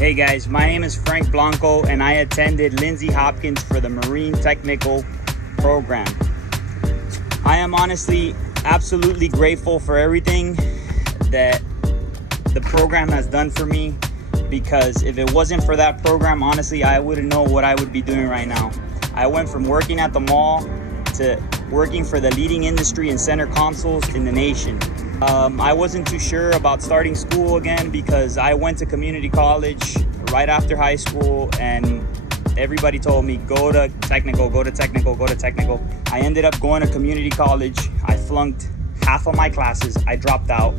Hey guys, my name is Frank Blanco and I attended Lindsay Hopkins for the Marine Technical program. I am honestly absolutely grateful for everything that the program has done for me, because if it wasn't for that program, honestly, I wouldn't know what I would be doing right now. I went from working at the mall to working for the leading industry and center consoles in the nation. I wasn't too sure about starting school again because I went to community college right after high school and everybody told me go to technical, go to technical, go to technical. I ended up going to community college. I flunked half of my classes. I dropped out.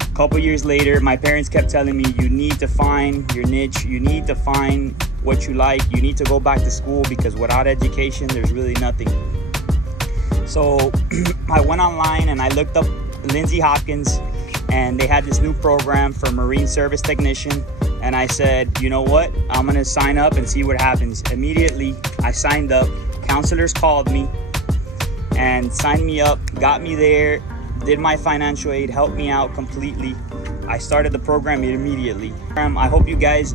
A couple years later, my parents kept telling me, you need to find your niche. You need to find what you like. You need to go back to school because without education, there's really nothing. So I went online and I looked up Lindsay Hopkins and they had this new program for Marine Service Technician. And I said, you know what? I'm gonna sign up and see what happens. Immediately, I signed up. Counselors called me and signed me up, got me there, did my financial aid, helped me out completely. I started the program immediately. I hope you guys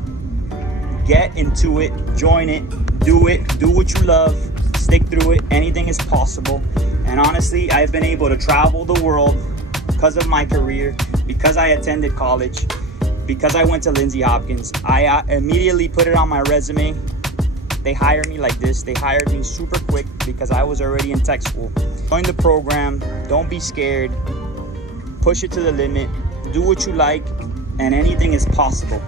get into it, join it, do what you love, stick through it. Anything is possible. And honestly, I've been able to travel the world because of my career, because I attended college, because I went to Lindsay Hopkins. I immediately put it on my resume. They hired me like this. They hired me super quick because I was already in tech school. Join the program. Don't be scared. Push it to the limit. Do what you like, and anything is possible.